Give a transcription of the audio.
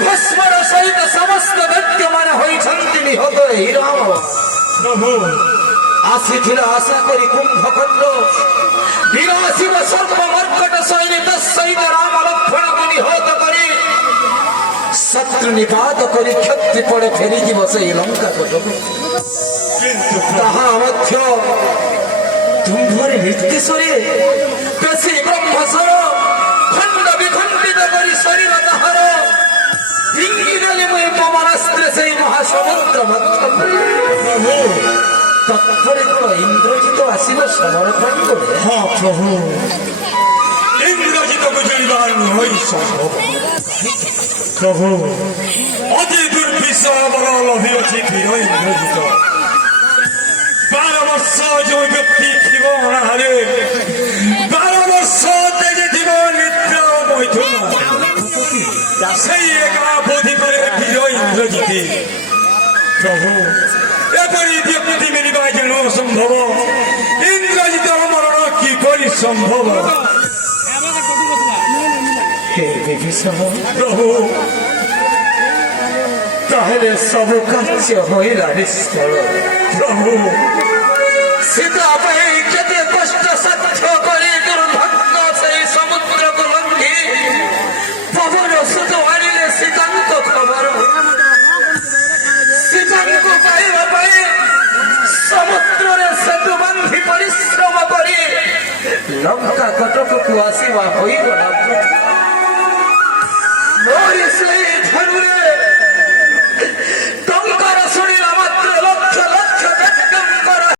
ভস্মর সহিত সমস্ত দৈত্যমান হইছন্তি নিহত এই রাম। প্রভু আসিছিল আশা করি কুম্ভকণ্ড বিনাশিব সর্বমর্কট সৈনিত সহিত রাম লক্ষ্মণকে নিহত করি শত্রু নিপাত করি ক্ষতি পড়ে ফেরিଯିବ সেই লঙ্কা কোটକୁ। কিন্তু তাহা ମଧ୍ୟ ତୁମ୍ଭରେ ନିର୍ଦ୍ଦେଶରେ ବେଶୀ ବ୍ରହ୍ମସର ଖଣ୍ଡ ବିଖଣ୍ଡିତ କରି ଶରୀର ତାହାର ଫିଙ୍ଗିଦେଲି ମୁଁ ପବନାସ୍ତ୍ରେ ସେଇ ମହାসমୁଦ୍ର ମଧ୍ୟରେ। প্রভু ତତ୍ପରେ କଣ ଇନ୍ଦ୍ରଜିତ ଆସିବ ସମର୍ପଣ କରି? ହଁ ପ୍ରଭୁ ଇନ୍ଦ୍ରଜିତକୁ ଜାଣିବାର ନୁହେଁ ସମ୍ଭବ। ପ୍ରଭୁ ଅତି ଦୁର୍ବିଷହ ବର ଲଭିଅଛି ପ୍ରିୟ ଇନ୍ଦ୍ରଜିତ। 12 ବର୍ଷ ଯେଉଁ ବ୍ୟକ୍ତି ଥିବ ଅଣାହାରେ 12 ବର୍ଷ ତେଜିଥିବ ନିଦ୍ରା ମୈଥୁନ ସେଇ ଏକା ବୋଧି କରେ ପ୍ରିୟ ଇନ୍ଦ୍ରଜିତ। ପ୍ରଭୁ ଏପରି ବ୍ୟକ୍ତି ମିଳିବା ଯେଣୁ ଅସମ୍ଭବ। ଇନ୍ଦ୍ରଜିତର ମରଣ କିପରି ସମ୍ଭବ? ହେ ବିଭୀଷଣ, ପ୍ରଭୁ ତାହେଲେ ସବୁ କାର୍ଯ୍ୟ ହୋଇଲାଣି ସ୍ଥଳ। ପ୍ରଭୁ ସୀତା ପାଇଁ କେତେ କଷ୍ଟ ସାଧ୍ୟ କରି ଦୁର୍ଭାଗ୍ୟ ସେଇ ସମୁଦ୍ରକୁ ଲଙ୍ଘି ପବନ ସୁଧ ଆଣିଲେ ସୀତାଙ୍କ ଖବର। ସୀତାଙ୍କୁ ପାଇବା ପାଇଁ ସମୁଦ୍ରରେ ସେତୁ ବାନ୍ଧି ପରିଶ୍ରମ କରି ଲଙ୍କା କଟକକୁ ଆସିବା ହୋଇଗଲା